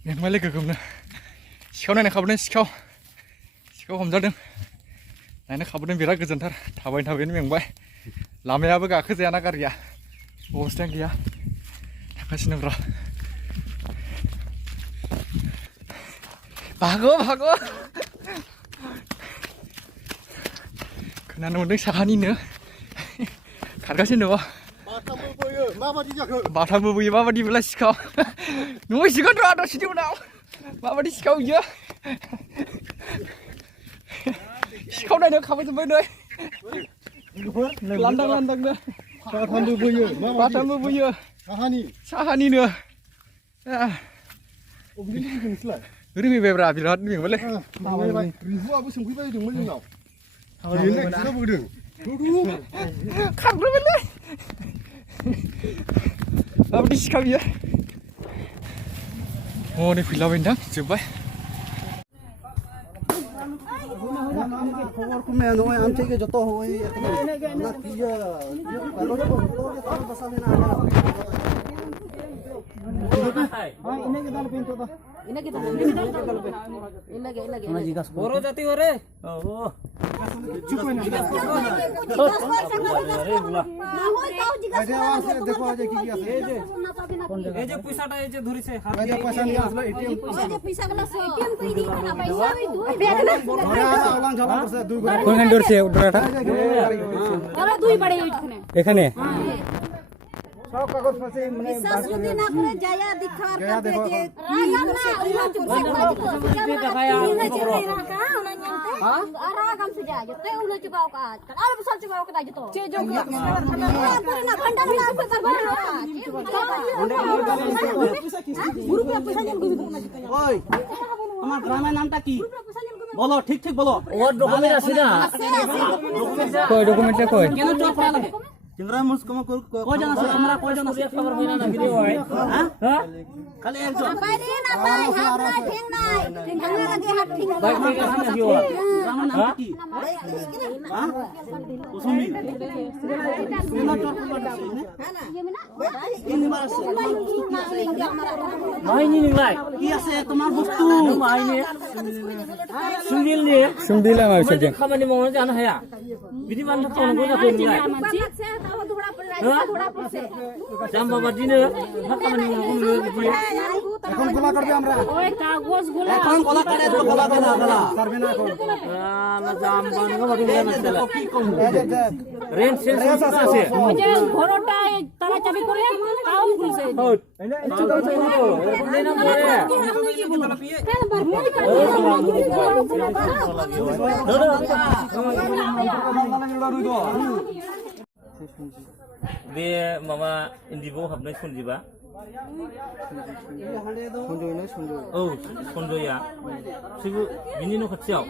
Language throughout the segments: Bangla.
मेंबायलै गोगोमनो सिखाव नायनो खाबोदों सिखाव हमजादों नायनो खाबोदों बिराद गोजोनथार थाबायनो मेंबाय लामायाबो गाखोजायाना गारिया अबस्थायानो गैया थांगासिनो र' भाग' खोनानो मोन्दों साहानिनो खारगासिनो दङ बाथामबो बोयो माबादि बेलाय सिखाव नुहैसिगोन र' दसेनि उनाव माबादि सिखाव बियो सिखाव नायनो खाबोजोब्बाय नै लांदांनो बाथामबो बोयो साहानिनो रोंहैबायब्रा बिराद मेंबायलै रिहुआबो सोंफैबायदोंमोन जोंनाव खारग्रोबायलै माबादि सिखाव बियो हनै फैलाबायनोदां जोब्बाय खबर खमे नङा आम থেকে যত হয় না কি যে বড় জাতি ওরে দেখো যে কি আছে এই যে পয়সাটা এই যে ধরিছে পয়সা নিয়ে আসলো এটিএম পয়সা গুলো এটিএম কই দি না পয়সা ওই দুই ঝলাং করছে দুই ঘরে কোনখান ধরছে ওটাটা তারা দুই বাড়ি ওইখানে এখানে সব কাগজ পাশে মানে বিশ্বাস যদি না করে যায়া দেখার করতে যে आराम से जाए तो उन लोग चुकाओ का और सब चुकाओ का तो जे जो पूरे ना भंडार में आपको करवा रुपया पैसा जन ওই আমার গ্রামের নামটা কি বলো ঠিক বলো ওর ডকুমেন্ট আছে না কই ডকুমেন্টটা কই কেন চোর পড়া লাগে কেন্দ্র মুসকম কই জানা আছে আমরা কই জানা আছে খবর হইনা না ভিডিও হয় হ্যাঁ খালি একজন বাইরে না পাই হাত না ঠেং নাই ঠেং লাগে হাত ঠেং ভাই কই গেছে না ভিডিও গ্রামের নাম কি হ্যাঁ কুসুমি কেন চোর পড়া মাইনি নিলাই কি আছে তোমার বস্তু মাইনি সুমদিলা মাইছে খামানি মাওনা জানা হায়া বিধি মান খাওনো গো নিলাই জাম্বা বাদিনে খামানি মাওনা বিধি এখন খোলা করবে আমরা ওই কাগজগুলো এখন কলা কাটে তো কলা কাটা কলা করবে না এখন না জাম্বা না বাদিনে না চলা কি কম দেখ রেন্ট সেন্স আছে ওই যে ঘরটা তারা চাবি করে তাও খুলছে बे माबा इन्दिबो हाबनाय सनजिबा औ सनजया सिबो बिनि न' खाथियाव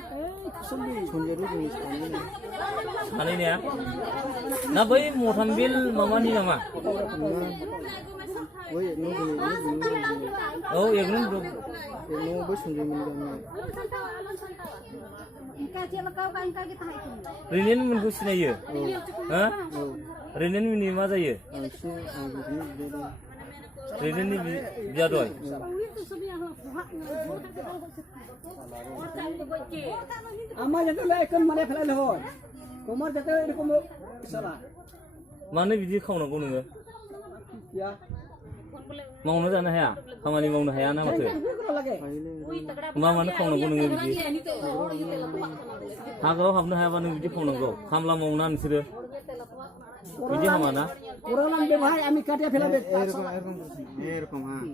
सानैनिया ना बै मथामबिल माबानि नामा औ एकनों रिनेन मोनखौ सिनायो हा रिनेन मिनि मा जायो रिनेननि बियादय আমার যেতে এখন মানে ফেলাইলে হয় তোমার যেতে এরকম সারা मानो बिदि खावनांगौ नोङो मावनो जानो हाया खामानि मावनो हाया ना माथो मानो खावनांगौ नोङो बिदि हाग्रायाव हाबनो हायाबा नों बिदि खावनांगौ खामला मावना नोंसोरो बिदि हामा ना পুরালাম বে ভাই আমি কাটিয়া ফেলাবে এরকম হ্যাঁ